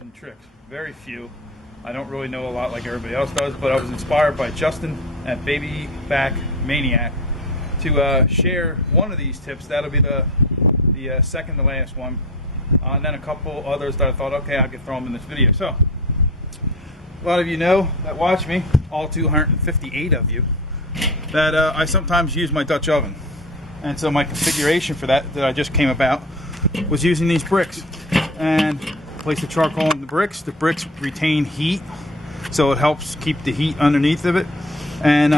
some tricks. Very few. I don't really know a lot like everybody else does, but I was inspired by Justin at BBQ to share one of these tips. That'll be the second to last one. And then a couple others that I thought, okay, I could throw them in this video. So, a lot of you know that watch me, all 258 of you, that I sometimes use my Dutch oven. And so my configuration for that I just came about was using these bricks. And place the charcoal in the bricks. The bricks retain heat, so it helps keep the heat underneath of it. And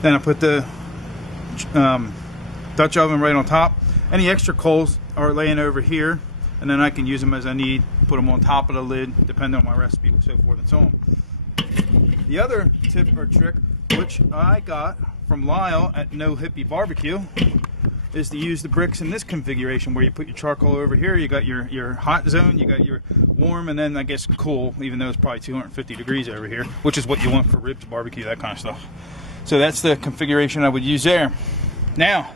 then I put the Dutch oven right on top. Any extra coals are laying over here, and then I can use them as I need, put them on top of the lid, depending on my recipe and so forth and so on. The other tip or trick, which I got from Lyle at No Hippie Barbecue, is to use the bricks in this configuration where you put your charcoal over here, you got your hot zone, you got your warm, and then I guess cool, even though it's probably 250 degrees over here, which is what you want for ribs, barbecue, that kind of stuff. So that's the configuration I would use there. Now,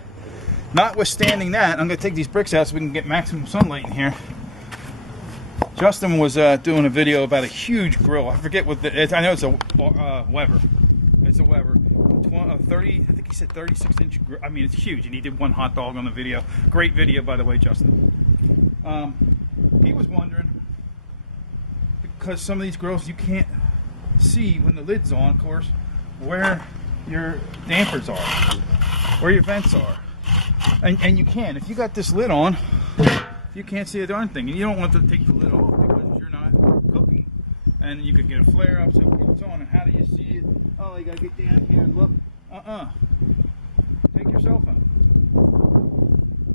notwithstanding that, I'm going to take these bricks out so we can get maximum sunlight in here. Justin was doing a video about a huge grill. I forget what I know it's a Weber. It's a Weber. 30, I think he said 36-inch grill. I mean, it's huge, and he did one hot dog on the video. Great video, by the way, Justin. He was wondering, because some of these grills you can't see when the lid's on, of course, where your dampers are, where your vents are. And you can. If you got this lid on, you can't see a darn thing. And you don't want to take the lid off because you're not cooking. And you could get a flare up, so it's on. And how do you see it? Oh, you got to get down here and look. Take your cell phone.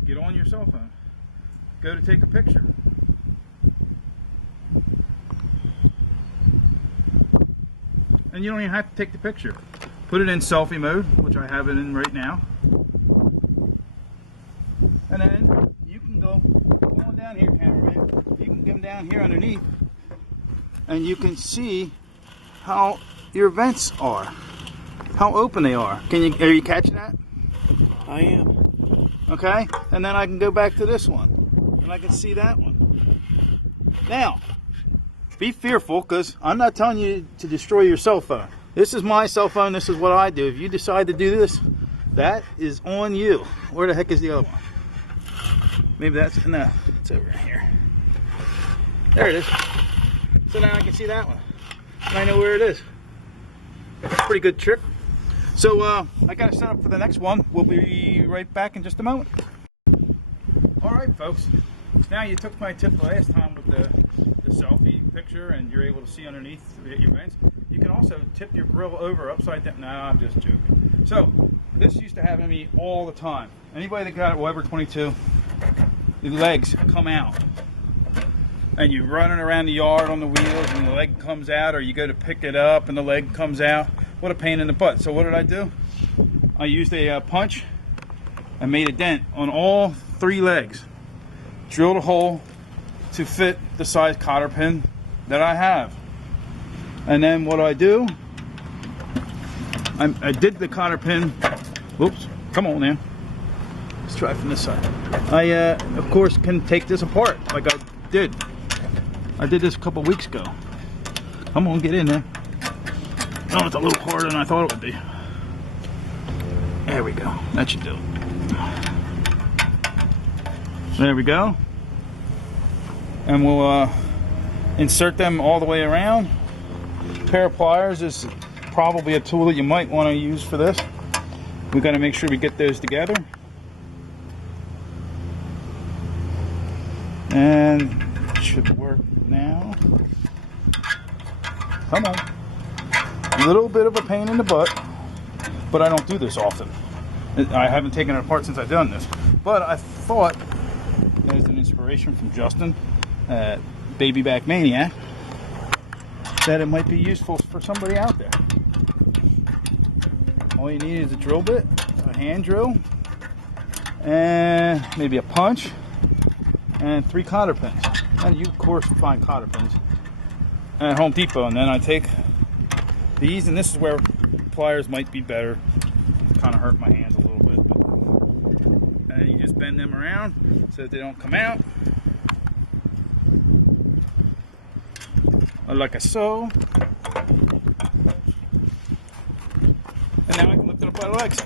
Get on your cell phone. Go to take a picture. And you don't even have to take the picture. Put it in selfie mode, which I have it in right now. And then you can go on down here, cameraman. You can come down here underneath, and you can see how your vents are, how open they are. Are you catching that? I am. Okay, and then I can go back to this one, and I can see that one. Now, be fearful, because I'm not telling you to destroy your cell phone. This is my cell phone. This is what I do. If you decide to do this, that is on you. Where the heck is the other one? Maybe that's, no, it's over here. There it is. So now I can see that one. And I know where it is. Pretty good trick. So I got to set up for the next one. We'll be right back in just a moment. All right, folks. Now you took my tip the last time with the selfie picture, and you're able to see underneath your vents. You can also tip your grill over upside down. No, I'm just joking. So this used to happen to me all the time. Anybody that got a Weber 22, the legs come out, and you're running around the yard on the wheels, and the leg comes out, or you go to pick it up and the leg comes out. What a pain in the butt. So what did I do? I used a punch and made a dent on all 3 legs. Drilled a hole to fit the size cotter pin that I have. And then what I do, I did the cotter pin. Whoops, come on now. Let's try from this side. I, of course, can take this apart like I did. I did this a couple weeks ago. Come on, get in there. Oh, it's a little harder than I thought it would be. There we go. That should do it. There we go. And we'll insert them all the way around. A pair of pliers is probably a tool that you might want to use for this. We've got to make sure we get those together. And it should work now. Come on. A little bit of a pain in the butt, but I don't do this often. I haven't taken it apart since I've done this. But I thought, as an inspiration from Justin at BBQ Maniac, that it might be useful for somebody out there. All you need is a drill bit, a hand drill, and maybe a punch, and 3 cotter pins. And you, of course, find cotter pins at Home Depot. And then I take these, and this is where pliers might be better. Kind of hurt my hands a little bit. But, and you just bend them around so that they don't come out. like so. And now I can lift it up by the legs.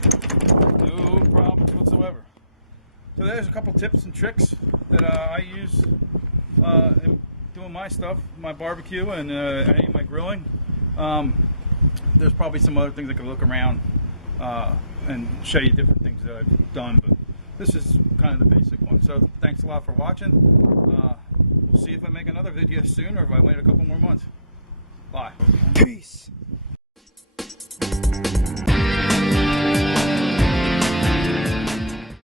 No problems whatsoever. So there's a couple tips and tricks that I use in doing my stuff, my barbecue and any of my grilling. There's probably some other things I could look around and show you different things that I've done, but this is kind of the basic one. So thanks a lot for watching. We'll see if I make another video soon or if I wait a couple more months. Bye. Peace.